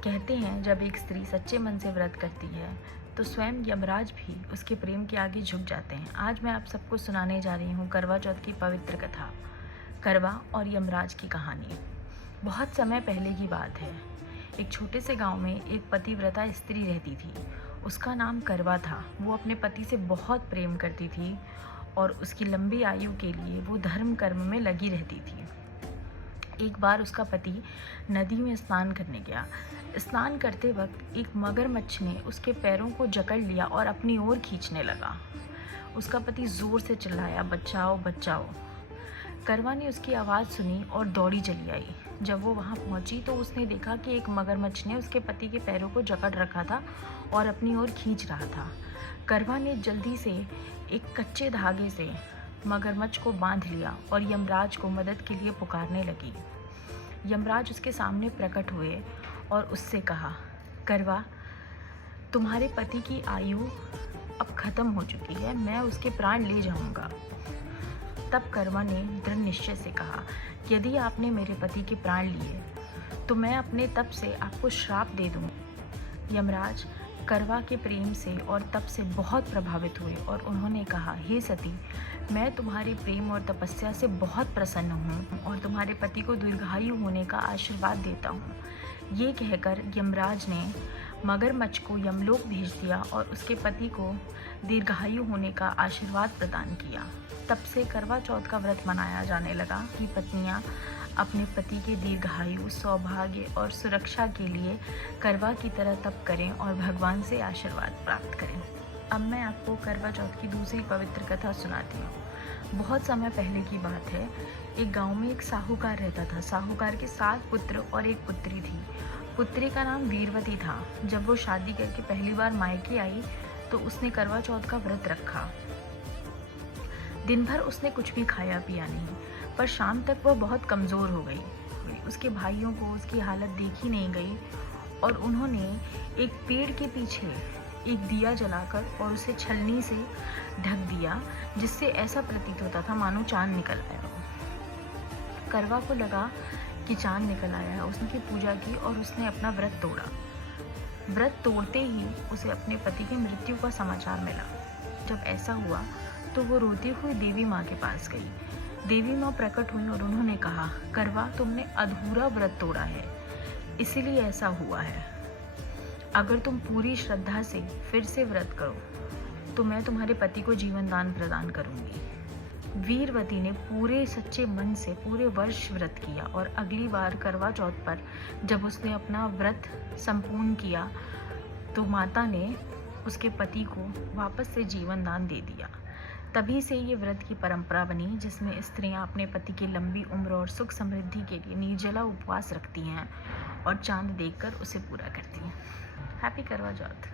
कहते हैं जब एक स्त्री सच्चे मन से व्रत करती है तो स्वयं यमराज भी उसके प्रेम के आगे झुक जाते हैं। आज मैं आप सबको सुनाने जा रही हूँ करवा चौथ की पवित्र कथा, करवा और यमराज की कहानी। बहुत समय पहले की बात है। एक छोटे से गांव में एक पतिव्रता स्त्री रहती थी। उसका नाम करवा था। वो अपने पति से बहुत प्रेम करती थी और उसकी लंबी आयु के लिए वो धर्म कर्म में लगी रहती थी। एक बार उसका पति नदी में स्नान करने गया। स्नान करते वक्त एक मगरमच्छ ने उसके पैरों को जकड़ लिया और अपनी ओर खींचने लगा। उसका पति जोर से चिल्लाया, बचाओ बचाओ। करवा ने उसकी आवाज़ सुनी और दौड़ी चली आई। जब वो वहाँ पहुँची तो उसने देखा कि एक मगरमच्छ ने उसके पति के पैरों को जकड़ रखा था और अपनी ओर खींच रहा था। करवा ने जल्दी से एक कच्चे धागे से मगरमच्छ को बांध लिया और यमराज को मदद के लिए पुकारने लगी। यमराज उसके सामने प्रकट हुए और उससे कहा, करवा, तुम्हारे पति की आयु अब खत्म हो चुकी है, मैं उसके प्राण ले जाऊंगा। तब करवा ने दृढ़ निश्चय से कहा, यदि आपने मेरे पति के प्राण लिए तो मैं अपने तप से आपको श्राप दे दूंगा। यमराज करवा के प्रेम से और तप से बहुत प्रभावित हुए और उन्होंने कहा, हे सती, मैं तुम्हारे प्रेम और तपस्या से बहुत प्रसन्न हूँ और तुम्हारे पति को दीर्घायु होने का आशीर्वाद देता हूँ। ये कहकर यमराज ने मगरमच्छ को यमलोक भेज दिया और उसके पति को दीर्घायु होने का आशीर्वाद प्रदान किया। तब से करवा चौथ का व्रत मनाया जाने लगा कि पत्नियाँ अपने पति के दीर्घायु, सौभाग्य और सुरक्षा के लिए करवा की तरह तप करें और भगवान से आशीर्वाद प्राप्त करें। अब मैं आपको करवा चौथ की दूसरी पवित्र कथा सुनाती हूँ। बहुत समय पहले की बात है। एक गांव में एक साहूकार रहता था। साहूकार के 7 पुत्र और एक पुत्री थी। पुत्री का नाम वीरवती था। जब वो शादी करके पहली बार मायके आई तो उसने करवा चौथ का व्रत रखा। दिन भर उसने कुछ भी खाया पिया नहीं, पर शाम तक वह बहुत कमज़ोर हो गई। उसके भाइयों को उसकी हालत देखी नहीं गई और उन्होंने एक पेड़ के पीछे एक दिया जलाकर और उसे छलनी से ढक दिया, जिससे ऐसा प्रतीत होता था मानो चांद निकल आया हो। करवा को लगा कि चांद निकल आया है। उसने पूजा की और उसने अपना व्रत तोड़ा। व्रत तोड़ते ही उसे अपने पति की मृत्यु का समाचार मिला। जब ऐसा हुआ तो वो रोती हुई देवी माँ के पास गई। देवी माँ प्रकट हुई और उन्होंने कहा, करवा, तुमने अधूरा व्रत तोड़ा है, इसीलिए ऐसा हुआ है। अगर तुम पूरी श्रद्धा से फिर से व्रत करो तो मैं तुम्हारे पति को जीवन दान प्रदान करूंगी। वीरवती ने पूरे सच्चे मन से पूरे वर्ष व्रत किया और अगली बार करवा चौथ पर जब उसने अपना व्रत संपूर्ण किया तो माता ने उसके पति को वापस से जीवन दान दे दिया। तभी से ये व्रत की परंपरा बनी, जिसमें स्त्रियां अपने पति की लंबी उम्र और सुख समृद्धि के लिए निर्जला उपवास रखती हैं और चांद देखकर उसे पूरा करती हैं। हैप्पी करवा चौथ।